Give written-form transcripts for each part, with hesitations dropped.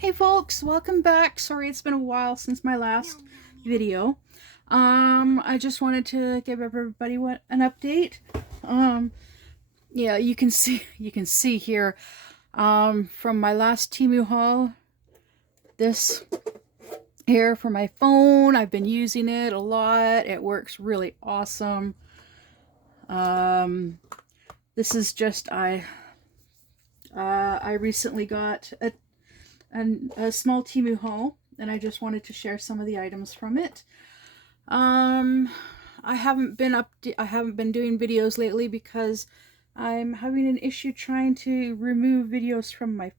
Hey folks, welcome back. Sorry it's been a while since my last video. I just wanted to give everybody an update. Um, yeah, you can see here from my last Temu haul, this here for my phone. I've been using it a lot. It works really awesome. This is just I recently got a small Temu haul, and I just wanted to share some of the items from it. I haven't been doing videos lately because I'm having an issue trying to remove videos from my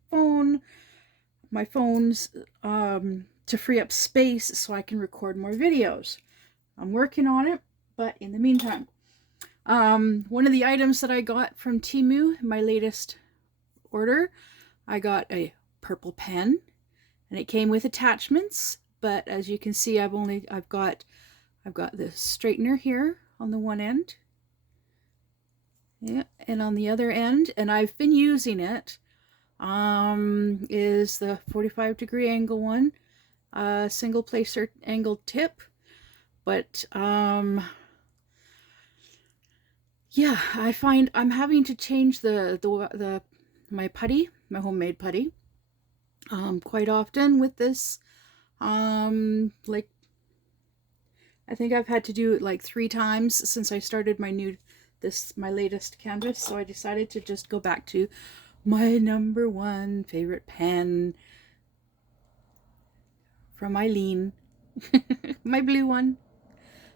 phones to free up space so I can record more videos. I'm working on it, but in the meantime, one of the items that I got from Temu, my latest order, I got a purple pen, and it came with attachments, but as you can see, I've got the straightener here on the one end, yeah, and on the other end, and I've been using it, is the 45-degree angle one, single placer angled tip, but yeah, I find I'm having to change my putty, my homemade putty, quite often with this. Like, I think I've had to do it like 3 times since I started my latest canvas, so I decided to just go back to my number one favorite pen from Eileen, my blue one.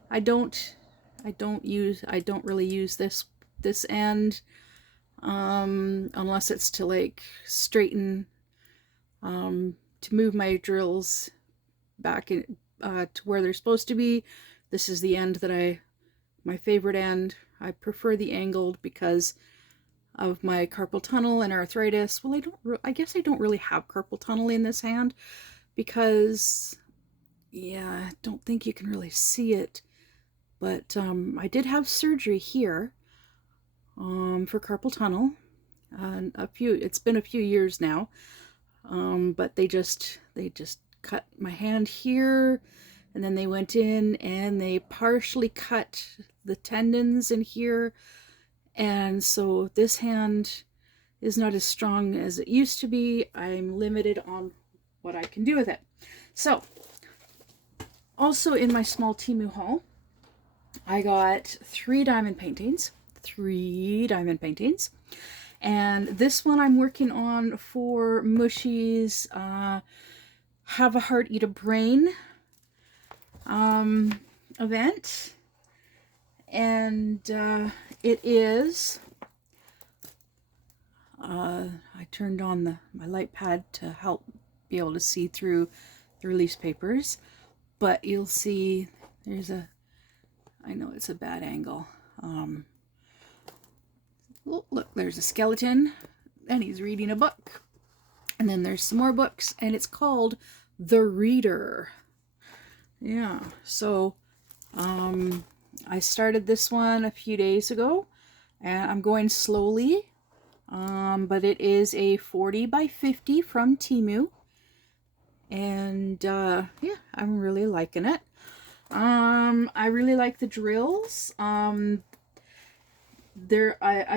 I don't really use this end, unless it's to like straighten, to move my drills back in, to where they're supposed to be. This is the end my favorite end. I prefer the angled because of my carpal tunnel and arthritis. Well, I guess I don't really have carpal tunnel in this hand because, yeah, I don't think you can really see it. But I did have surgery here for carpal tunnel. It's been a few years now. But they just cut my hand here, and then they went in and they partially cut the tendons in here, and so this hand is not as strong as it used to be. I'm limited on what I can do with it. So also in my small Temu haul, I got 3 diamond paintings. And this one I'm working on for Mushy's Have a Heart, Eat a Brain event. And it is, I turned on my light pad to help be able to see through the release papers. But you'll see I know it's a bad angle. Look, there's a skeleton, and he's reading a book. And then there's some more books, and it's called The Reader. Yeah, so I started this one a few days ago, and I'm going slowly, but it is a 40 by 50 from Temu, and yeah, I'm really liking it. I really like the drills. I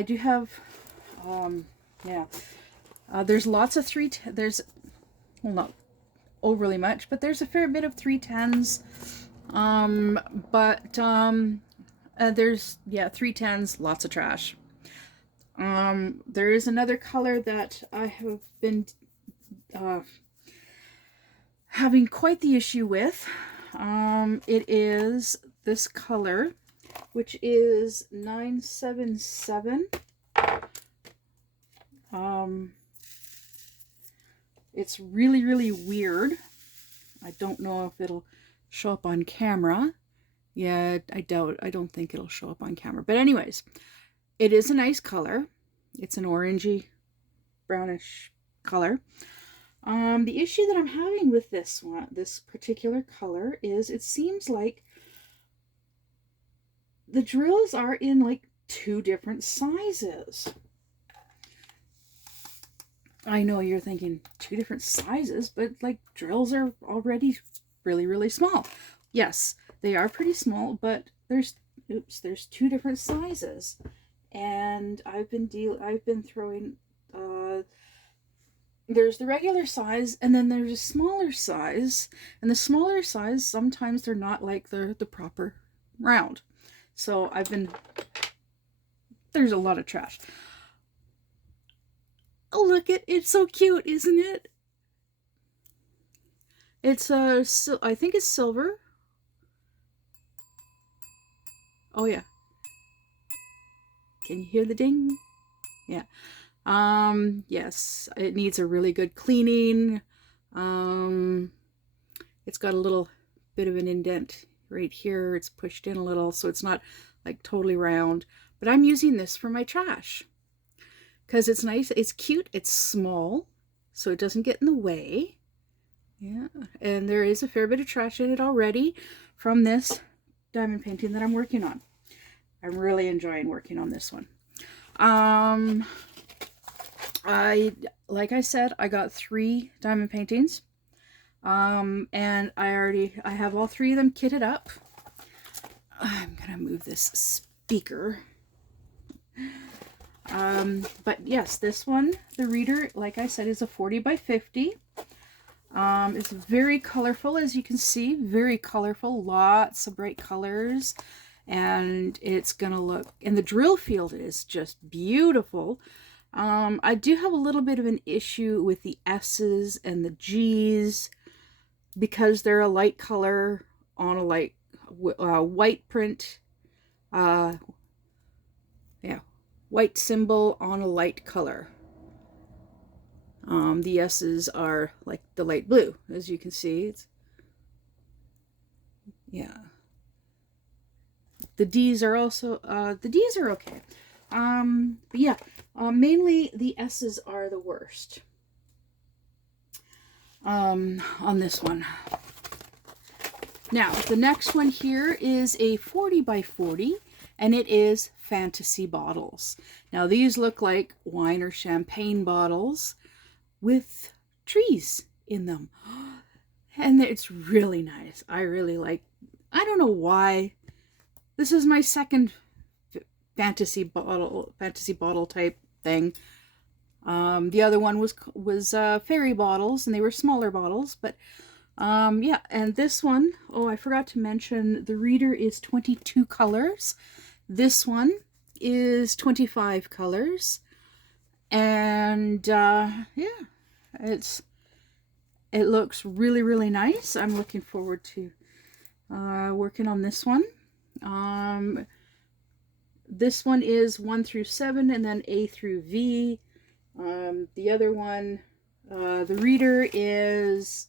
do have, yeah, there's lots of well, not overly much, but there's a fair bit of 310s, there's, yeah, 310s, lots of trash. There is another color that I have been having quite the issue with. It is this color, which is 977. It's really, really weird. I don't know if it'll show up on camera. Yeah, I don't think it'll show up on camera. But anyways, it is a nice color. It's an orangey, brownish color. The issue that I'm having with this particular color, is it seems like the drills are in like 2 different sizes. I know you're thinking 2 different sizes, but like drills are already really, really small. Yes, they are pretty small, but there's 2 different sizes. And I've been throwing there's the regular size, and then there's a smaller size, and the smaller size sometimes they're not like the proper round. So there's a lot of trash. Oh, look, it's so cute, isn't it? It's I think it's silver. Oh yeah. Can you hear the ding? Yeah. Yes, it needs a really good cleaning. It's got a little bit of an indent right here. It's pushed in a little, so it's not like totally round. But I'm using this for my trash because it's nice. It's cute. It's small, so it doesn't get in the way. Yeah, and there is a fair bit of trash in it already from this diamond painting that I'm working on. I'm really enjoying working on this one. Like I said, I got 3 diamond paintings. And I have all 3 of them kitted up. I'm gonna move this speaker. But yes, this one, the reader, like I said, is a 40 by 50. It's very colorful, as you can see, very colorful, lots of bright colors, and it's gonna look, and the drill field is just beautiful. I do have a little bit of an issue with the S's and the G's because they're a light color on a light white print, yeah, white symbol on a light color. The S's are like the light blue, as you can see. Yeah. The D's are also, the D's are okay. But yeah, mainly the S's are the worst. On this one. Now, the next one here is a 40 by 40, and it is fantasy bottles. Now, these look like wine or champagne bottles with trees in them. And it's really nice. I really like, I don't know why. This is my second fantasy bottle type thing. The other one was fairy bottles, and they were smaller bottles, but yeah, and this one, oh, I forgot to mention, the reader is 22 colors. This one is 25 colors. And yeah, it looks really, really nice. I'm looking forward to working on this one. This one is 1 through 7, and then A through V. The other one, the reader is,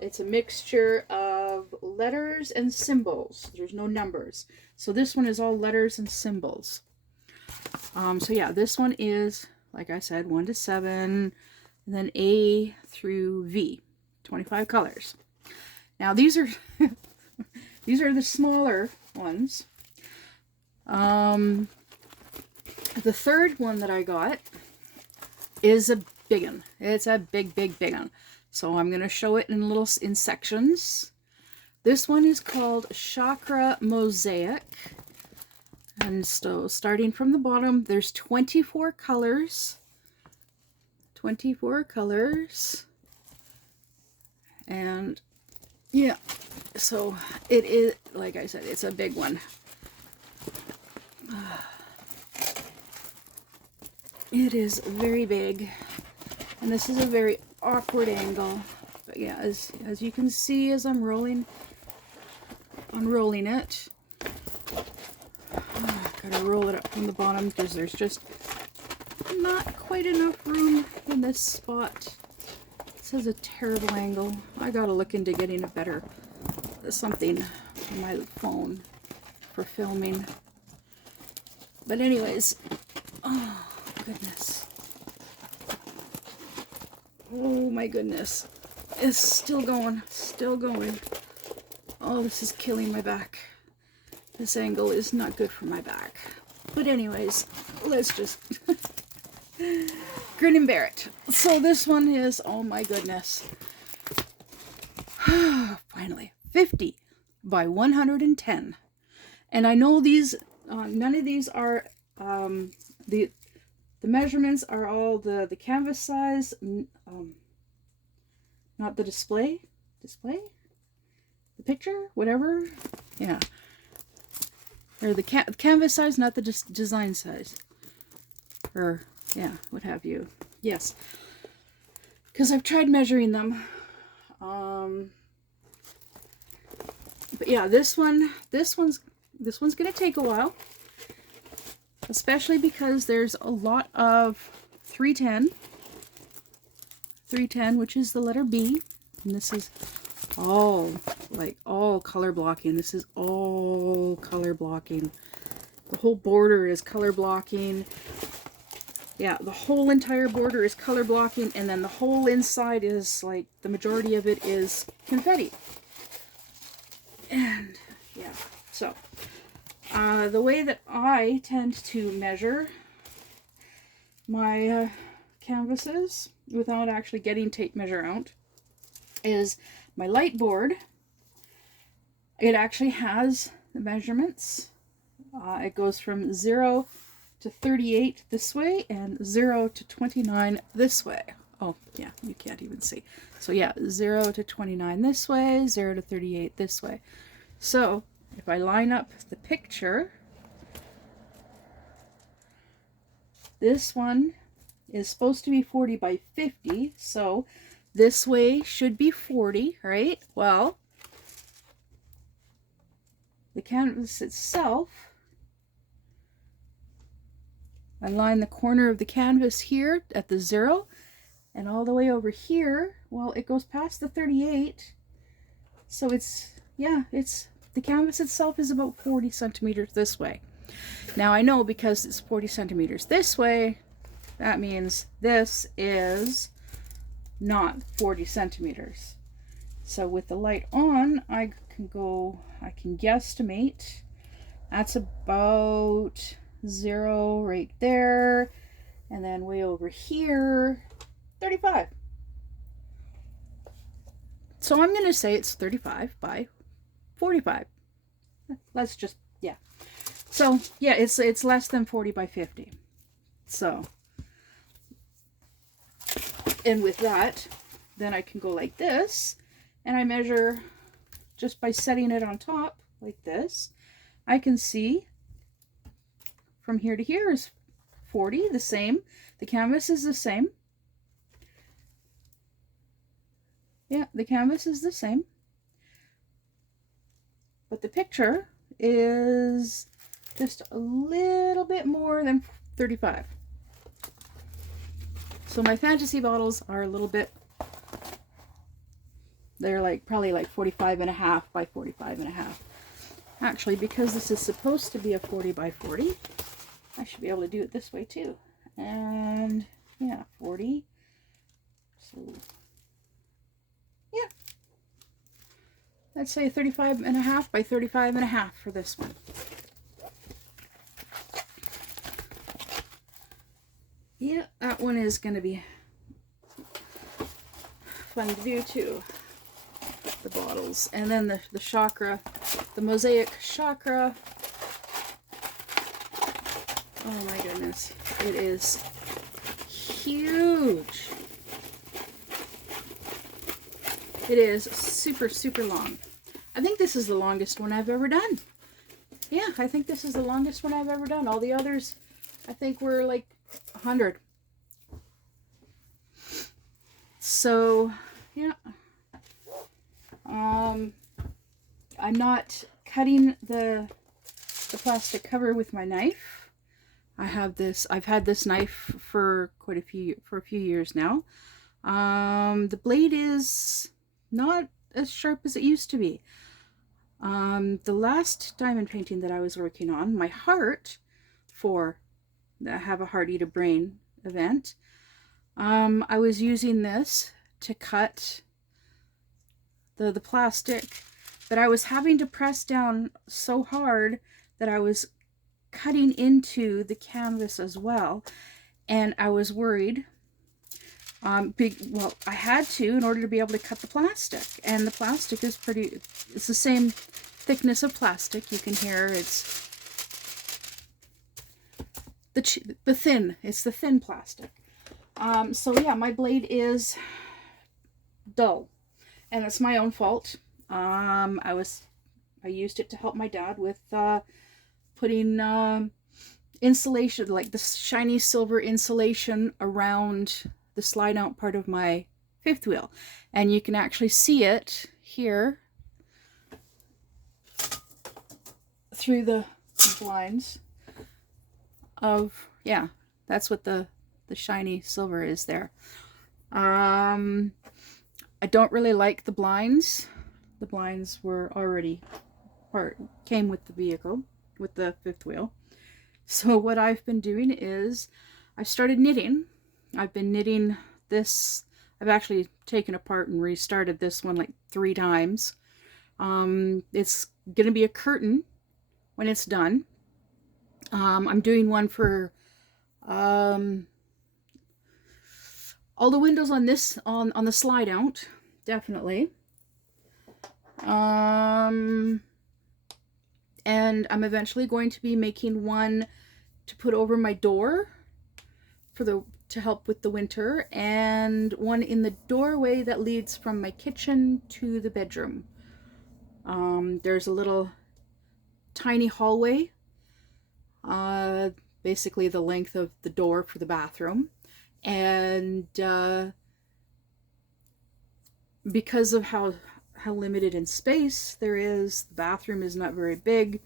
it's a mixture of letters and symbols. There's no numbers. So this one is all letters and symbols. So yeah, this one is, like I said, 1 to 7, and then A through V, 25 colors. Now these are these are the smaller ones. The third one that I got is a big one. It's a big one. So I'm going to show it in sections. This one is called Chakra Mosaic. And so starting from the bottom, there's 24 colors. 24 colors. And yeah, so it is, like I said, it's a big one. It is very big, and this is a very awkward angle. But yeah, as you can see, as I'm unrolling it, gotta roll it up from the bottom because there's just not quite enough room in this spot. This is a terrible angle. I gotta look into getting a better something on my phone for filming. But anyways, oh goodness. Oh my goodness. It's still going, still going. Oh, this is killing my back. This angle is not good for my back. But anyways, let's just grin and bear it. So this one is, oh my goodness. Finally, 50 by 110. And I know these, none of these are, the measurements are all the canvas size, not the display, the picture, whatever, yeah. Or the canvas size, not the design size. Or, yeah, what have you. Yes. Because I've tried measuring them. But yeah, this one's gonna take a while. Especially because there's a lot of 310, which is the letter B. And this is all, like, all color blocking. This is all color blocking. The whole border is color blocking. Yeah, the whole entire border is color blocking, and then the whole inside is, like, the majority of it is confetti. And, yeah, so, the way that I tend to measure my canvases, without actually getting tape measure out, is my light board. It actually has the measurements. It goes from 0 to 38 this way and 0 to 29 this way. Oh yeah, you can't even see. So yeah, 0 to 29 this way, 0 to 38 this way. So if I line up the picture, this one is supposed to be 40 by 50, so this way should be 40, right? Well, the canvas itself, I line the corner of the canvas here at the 0, and all the way over here, well, it goes past the 38, so it's, yeah, it's, the canvas itself is about 40 centimeters this way. Now I know because it's 40 centimeters this way, that means this is not 40 centimeters. So with the light on, I can guesstimate. That's about 0 right there. And then way over here, 35. So I'm going to say it's 35 by 45. Let's just, yeah. So yeah, it's less than 40 by 50. So, and with that, then I can go like this, and I measure just by setting it on top like this. I can see from here to here is 40, the same. The canvas is the same. Yeah, the canvas is the same. But the picture is just a little bit more than 35. So my fantasy bottles are a little bit, they're like probably like 45.5 by 45.5. Actually, because this is supposed to be a 40 by 40, I should be able to do it this way too. And yeah, 40. So yeah, let's say 35.5 by 35.5 for this one. Yeah, that one is going to be fun to do too. The bottles. And then the chakra, the mosaic chakra. Oh my goodness. It is huge. It is super, super long. I think this is the longest one I've ever done. Yeah, I think this is the longest one I've ever done. All the others, I think, were like 100. So, yeah. I'm not cutting the plastic cover with my knife. I've had this knife for a few years now. The blade is not as sharp as it used to be. The last diamond painting that I was working on, my heart for the Have a Heart Eat a Brain event, I was using this to cut the plastic, but I was having to press down so hard that I was cutting into the canvas as well, and I was worried Well, I had to in order to be able to cut the plastic, and the plastic is it's the same thickness of plastic. You can hear it's it's the thin plastic. So yeah, my blade is dull, and it's my own fault. I used it to help my dad with putting insulation, like the shiny silver insulation around the slide out part of my fifth wheel, and you can actually see it here through the blinds of, yeah, that's what the shiny silver is there. I don't really like the blinds. The blinds were already came with the vehicle, with the fifth wheel. So what I've been doing is I've started knitting. I've been knitting this. I've actually taken apart and restarted this one like 3 times. It's going to be a curtain when it's done. I'm doing one for all the windows on this on the slide out, definitely. And I'm eventually going to be making one to put over my door to help with the winter, and one in the doorway that leads from my kitchen to the bedroom. There's a little tiny hallway, basically the length of the door for the bathroom, and because of how limited in space there is, the bathroom is not very big,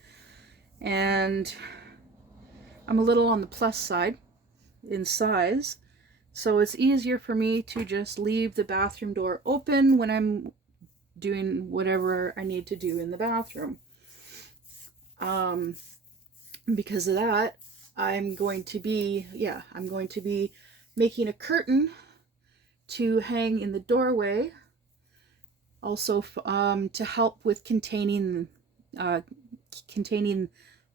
and I'm a little on the plus side in size, so it's easier for me to just leave the bathroom door open when I'm doing whatever I need to do in the bathroom. Because of that, I'm going to be making a curtain to hang in the doorway, also to help with containing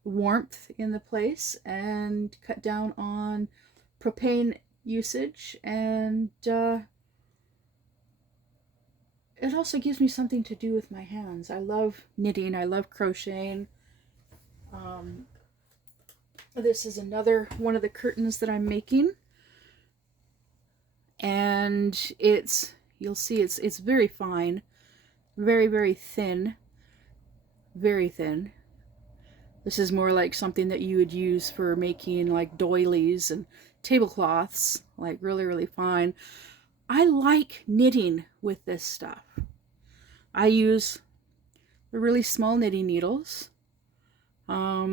warmth in the place, and cut down on propane usage, and it also gives me something to do with my hands. I love knitting, I love crocheting. This is another one of the curtains that I'm making, and you'll see it's very fine, very, very thin, very thin. This is more like something that you would use for making like doilies and tablecloths, like really, really fine. I like knitting with this stuff. I use the really small knitting needles. I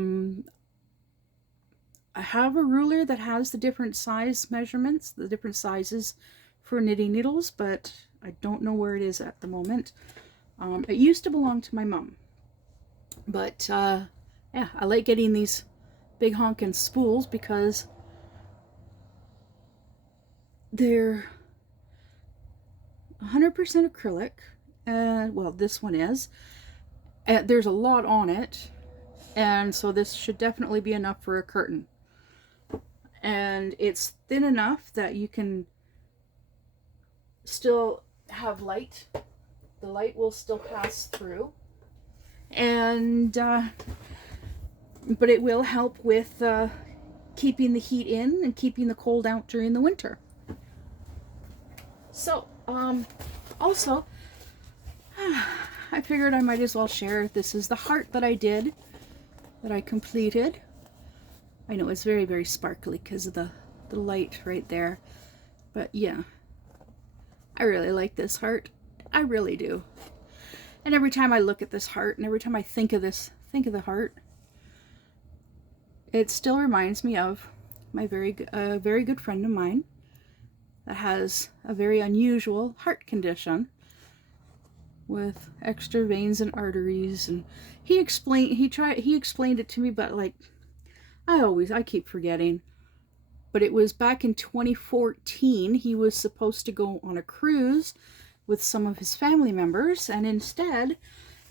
have a ruler that has the different size measurements, the different sizes for knitting needles, but I don't know where it is at the moment. It used to belong to my mom, but yeah, I like getting these big honkin' spools because they're 100% acrylic. Well, this one is. There's a lot on it, and so this should definitely be enough for a curtain. And it's thin enough that you can still have light. The light will still pass through, and but it will help with keeping the heat in and keeping the cold out during the winter. So also I figured I might as well share. This is the heart that I completed. I know it's very, very sparkly because of the light right there, but yeah, I really like this heart. I really do. And every time I look at this heart, and every time I think of the heart, it still reminds me of my very good friend of mine that has a very unusual heart condition with extra veins and arteries, and he explained it to me, but like I keep forgetting. But it was back in 2014, he was supposed to go on a cruise with some of his family members, and instead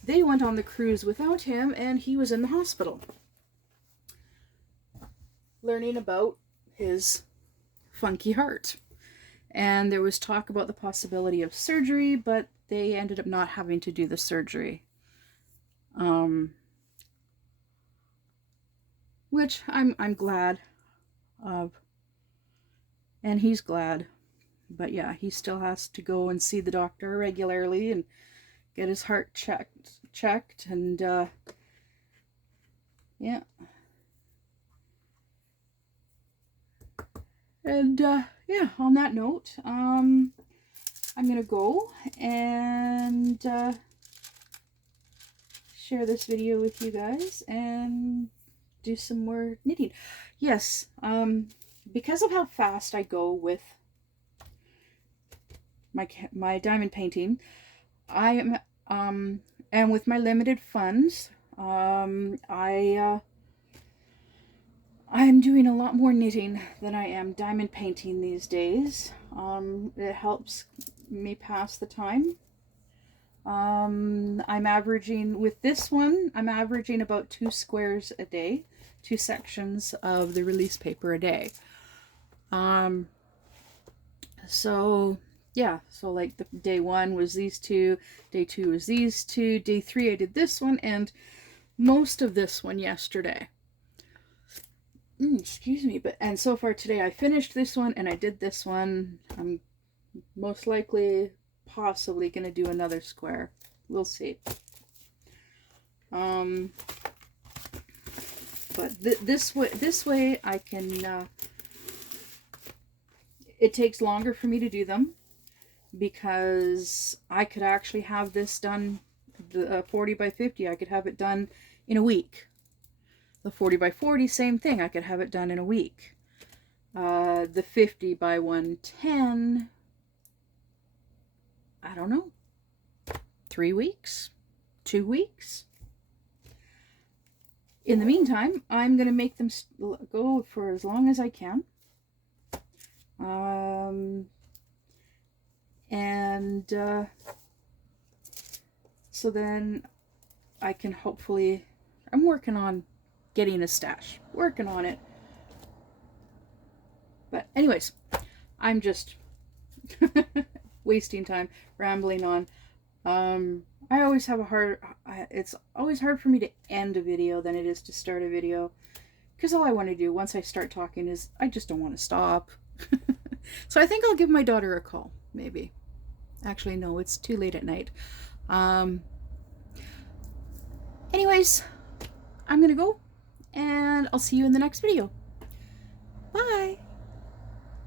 they went on the cruise without him, and he was in the hospital learning about his funky heart. and there was talk about the possibility of surgery, but they ended up not having to do the surgery. Which I'm glad of, and he's glad. But yeah, he still has to go and see the doctor regularly and get his heart checked, and yeah. And yeah, on that note, I'm gonna go and share this video with you guys and do some more knitting. Yes, because of how fast I go with my diamond painting, I am and with my limited funds, I'm doing a lot more knitting than I am diamond painting these days. It helps me pass the time. I'm averaging, with this one, I'm averaging about 2 squares a day, 2 sections of the release paper a day. So yeah, so like the day 1 was these 2, day 2 was these 2, day 3 I did this one, and most of this one yesterday. Excuse me, and so far today I finished this one and I did this one. I'm most likely, possibly gonna do another square. We'll see. But this way I can. It takes longer for me to do them because I could actually have this done. The 40 by 50, I could have it done in a week. The 40 by 40, same thing. I could have it done in a week. The 50 by 110, I don't know, 3 weeks, 2 weeks. In the meantime, I'm going to make them go for as long as I can. So then I can hopefully, I'm working on getting a stash, working on it. But anyways, I'm just wasting time, rambling on. I always have it's always hard for me to end a video than it is to start a video. Because all I want to do once I start talking is, I just don't want to stop. So I think I'll give my daughter a call, maybe. Actually, no, it's too late at night. Anyways, I'm going to go, and I'll see you in the next video. Bye!